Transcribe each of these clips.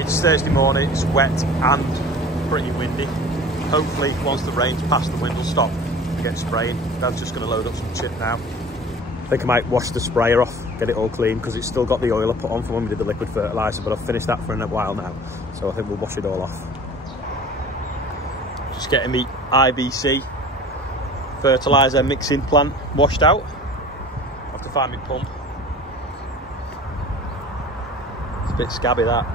It's Thursday morning, it's wet and pretty windy. Hopefully once the rain's past, the wind will stop and get spraying. Dad's just going to load up some chip now. I think I might wash the sprayer off, get it all clean, because it's still got the oil I put on from when we did the liquid fertilizer, but I've finished that for a while now, so I think we'll wash it all off. Just getting the IBC fertilizer mixing plant washed out. I have to find my pump. It's a bit scabby, that.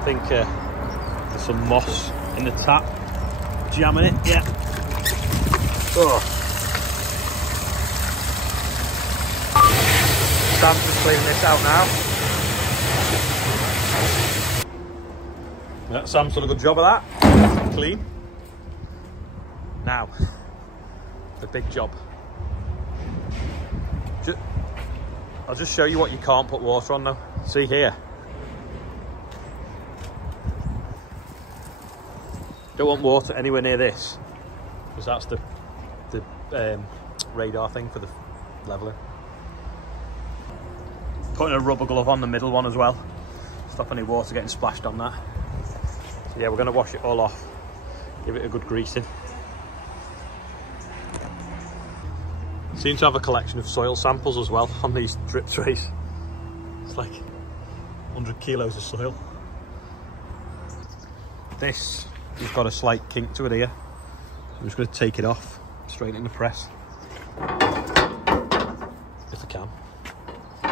I think there's some moss in the tap. Jamming it, yeah. Oh. Sam's just cleaning this out now. Yeah, Sam's done a good job of that. Clean. Now, the big job. I'll just show you what you can't put water on though. See here. Don't want water anywhere near this, because that's the radar thing for the leveler. Putting a rubber glove on the middle one as well. Stop any water getting splashed on that. So yeah, we're going to wash it all off. Give it a good greasing. Seem to have a collection of soil samples as well on these drip trays. It's like 100 kilos of soil. This has got a slight kink to it here. I'm just going to take it off, straight in the press. If I can. I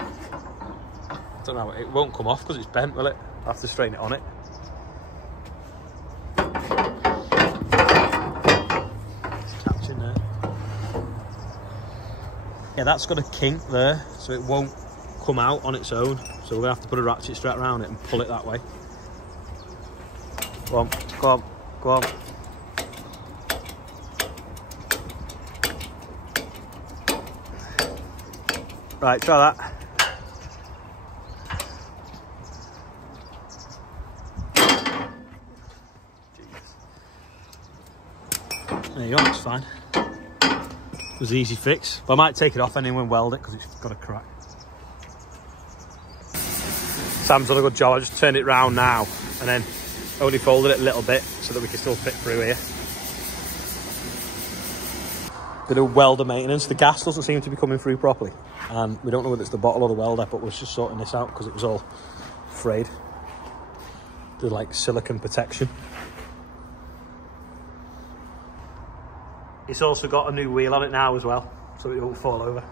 don't know, it won't come off because it's bent, will it? I'll have to straighten it on it. It's catching there. Yeah, that's got a kink there, so it won't come out on its own. So we're going to have to put a ratchet strap around it and pull it that way. Go on, go on, go on. Right, try that. There you go, it's fine. It was an easy fix, but I might take it off anyway and weld it because it's got a crack. Sam's done a good job. I just turned it round now and then only folded it a little bit so that we can still fit through here. Bit of welder maintenance. The gas doesn't seem to be coming through properly, and we don't know whether it's the bottle or the welder, but we're just sorting this out because it was all frayed. The like silicone protection. It's also got a new wheel on it now as well, so it won't fall over.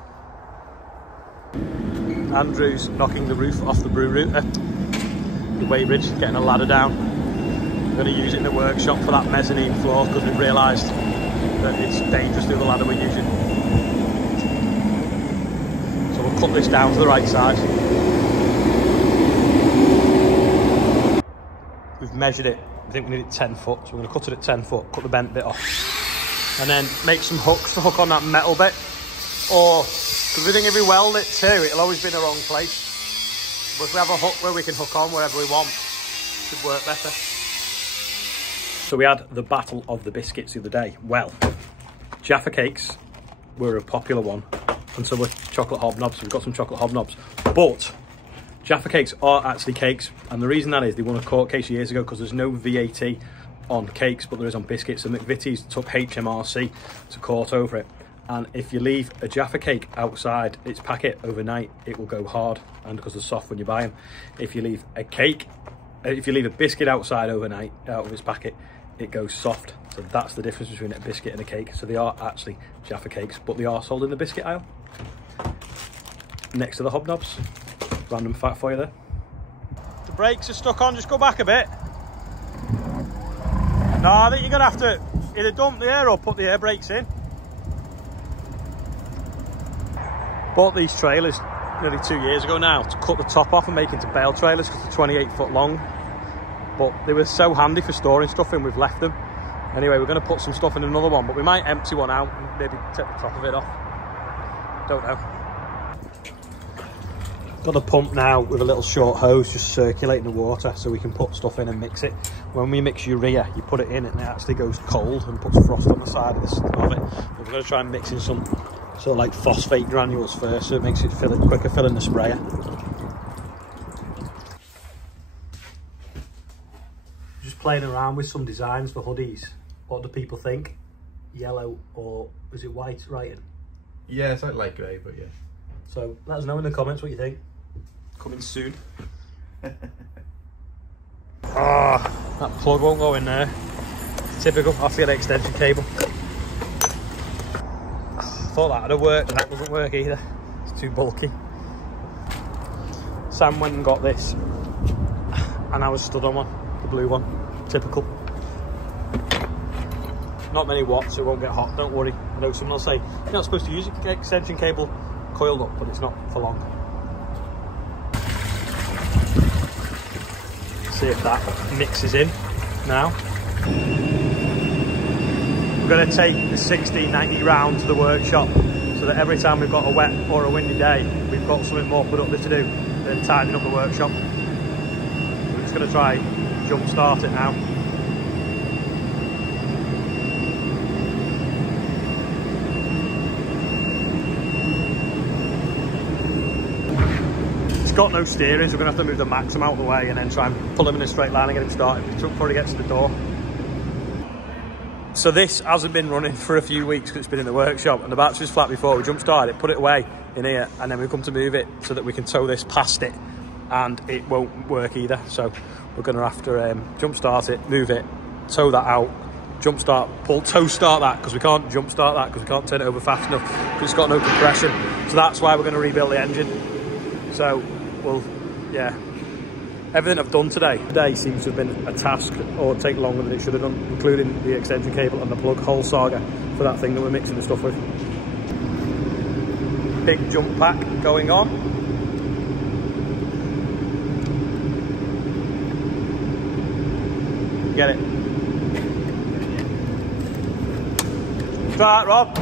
Andrew's knocking the roof off the the weighbridge, getting a ladder down. We're going to use it in the workshop for that mezzanine floor because we've realised that it's dangerous to do the ladder we're using. So we'll cut this down to the right size. We've measured it. I think we need it 10 foot, so we're going to cut it at 10 foot, cut the bent bit off. And then make some hooks to hook on that metal bit. Or, because we think if we weld it too, it'll always be in the wrong place. But if we have a hook where we can hook on wherever we want, it should work better. So we had the battle of the biscuits the other day. Well, Jaffa cakes were a popular one, and so were chocolate hobnobs. We've got some chocolate hobnobs. But Jaffa cakes are actually cakes, and the reason that is they won a court case years ago because there's no VAT on cakes, but there is on biscuits. And McVitie's took HMRC to court over it. And if you leave a Jaffa cake outside its packet overnight, it will go hard, and because they're soft when you buy them. If you leave a biscuit outside overnight out of its packet, it goes soft. So that's the difference between a biscuit and a cake. So they are actually Jaffa cakes, but they are sold in the biscuit aisle next to the hobnobs. Random fact for you there. The brakes are stuck on. Just go back a bit. No, I think you're gonna have to either dump the air or put the air brakes in. Bought these trailers nearly 2 years ago now to cut the top off and make into bale trailers because they're 28 foot long. But they were so handy for storing stuff in, we've left them. Anyway, we're going to put some stuff in another one, but we might empty one out and maybe take the top of it off. Don't know. Got a pump now with a little short hose just circulating the water so we can put stuff in and mix it. When we mix urea, you put it in and it actually goes cold and puts frost on the side of it. But we're going to try and mix in some sort of like phosphate granules first so it makes it quicker filling the sprayer. playing around with some designs for hoodies. What do people think? Yellow or is it white writing? Yeah, it's like light grey, but yeah. So let us know in the comments what you think. Coming soon. Ah, that plug won't go in there. Typical. I feel the extension cable. Thought that would have worked, and that doesn't work either. It's too bulky. Sam went and got this, and I was stood on one, the blue one. Typical. Not many watts, so it won't get hot. Don't worry. I know someone will say you're not supposed to use an extension cable coiled up, but it's not for long. See if that mixes in now. We're going to take the 1690 round to the workshop so that every time we've got a wet or a windy day, we've got something more productive to do than tidying up the workshop. We're just going to try jump start it now. It's got no steering, so we're going to have to move the Maxim out of the way and then try and pull him in a straight line and get him started before he gets to the door. So this hasn't been running for a few weeks because it's been in the workshop, and the battery was flat before. We jump started it, put it away in here, and then we come to move it so that we can tow this past it, and it won't work either. So we're going to have to jump start it, move it, tow that out, jump start, pull, tow start that, because we can't jump start that because we can't turn it over fast enough because it's got no compression. So that's why we're going to rebuild the engine. So we'll, yeah. Everything I've done today seems to have been a task or take longer than it should have done, including the extension cable and the plug, whole saga for that thing that we're mixing the stuff with. Big jump pack going on. Get it. Start, Rob.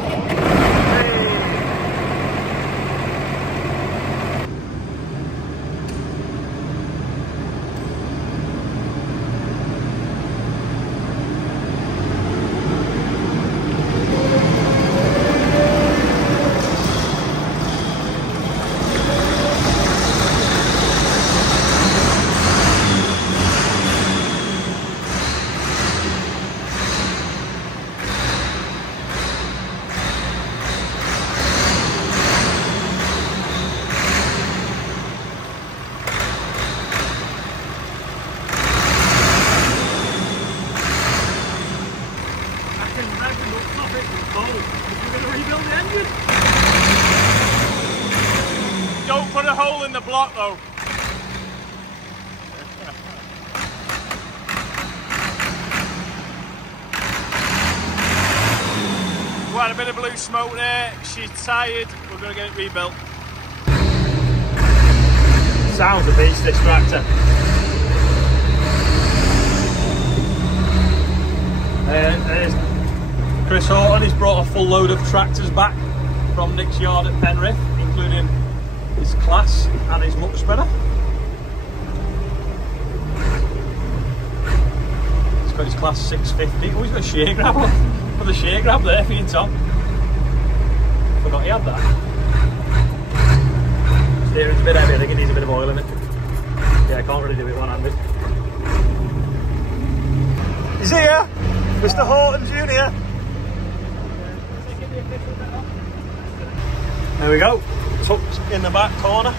Don't put a hole in the block though. We had a bit of blue smoke there. She's tired. We're going to get it rebuilt. Sounds a beast, this tractor. There's Chris Horton. He's brought a full load of tractors back from Nick's yard at Penrith, including his class and his muck spreader. He's got his class 650. Oh, he's got a shear grab. Put the shear grab there for you, Tom. Forgot he had that. Steering's a bit heavy. I think it needs a bit of oil in it. Yeah, I can't really do it one-handed. He's here, Mr. Horton Jr. There we go, tucked in the back corner.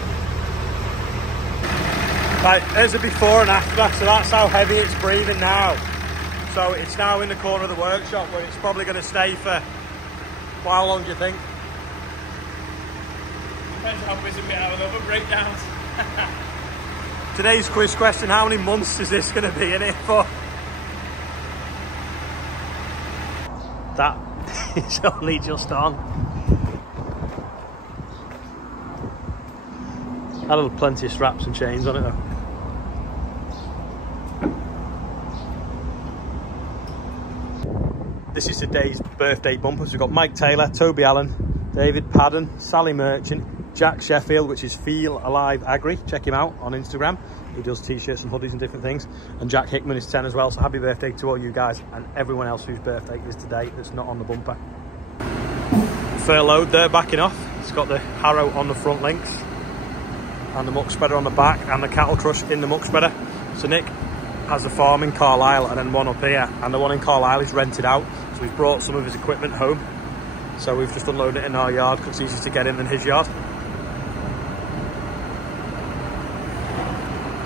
Right, there's a before and after, so that's how heavy it's breathing now. So it's now in the corner of the workshop where it's probably going to stay for, well, how long do you think? Depends how busy we have with other breakdowns. Today's quiz question, how many months is this going to be in it for? That is only just on. Had plenty of straps and chains on it though. This is today's birthday bumpers. We've got Mike Taylor, Toby Allen, David Padden, Sally Merchant, Jack Sheffield, which is Feel Alive Agri. Check him out on Instagram. He does t-shirts and hoodies and different things. And Jack Hickman is 10 as well. So happy birthday to all you guys and everyone else whose birthday is today that's not on the bumper. Fair load there, backing off. It's got the harrow on the front links and the muck spreader on the back and the cattle crush in the muck spreader. So Nick, has a farm in Carlisle and then one up here, and the one in Carlisle is rented out, so he's brought some of his equipment home, so we've just unloaded it in our yard because it's easier to get in than his yard.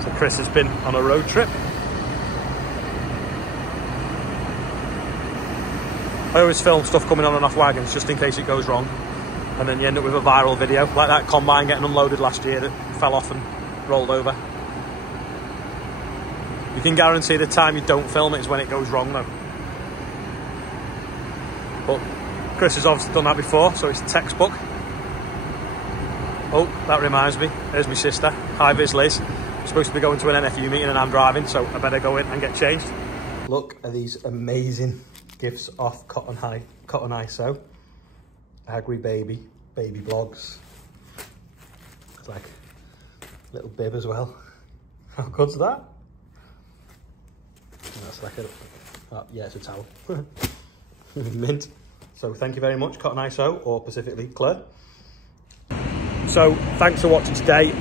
So Chris has been on a road trip. I always film stuff coming on and off wagons just in case it goes wrong, and then you end up with a viral video like that combine getting unloaded last year that fell off and rolled over. You can guarantee the time you don't film it is when it goes wrong though. But Chris has obviously done that before, so it's textbook. Oh, that reminds me, there's my sister. Hi Viz Liz. I'm supposed to be going to an NFU meeting and I'm driving, so I better go in and get changed. Look at these amazing gifts off Cottoniso. Agri baby blogs. It's like a little bib as well. How good's that? And that's like yeah, it's a towel. Mint. So thank you very much, Cottoniso, or specifically Claire. So thanks for watching today.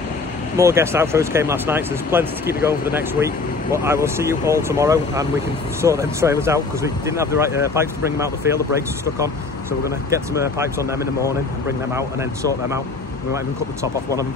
More guest outros came last night, so there's plenty to keep it going for the next week. But I will see you all tomorrow, and we can sort them trailers out because we didn't have the right pipes to bring them out the field. The brakes are stuck on, so we're going to get some pipes on them in the morning and bring them out and then sort them out. We might even cut the top off one of them.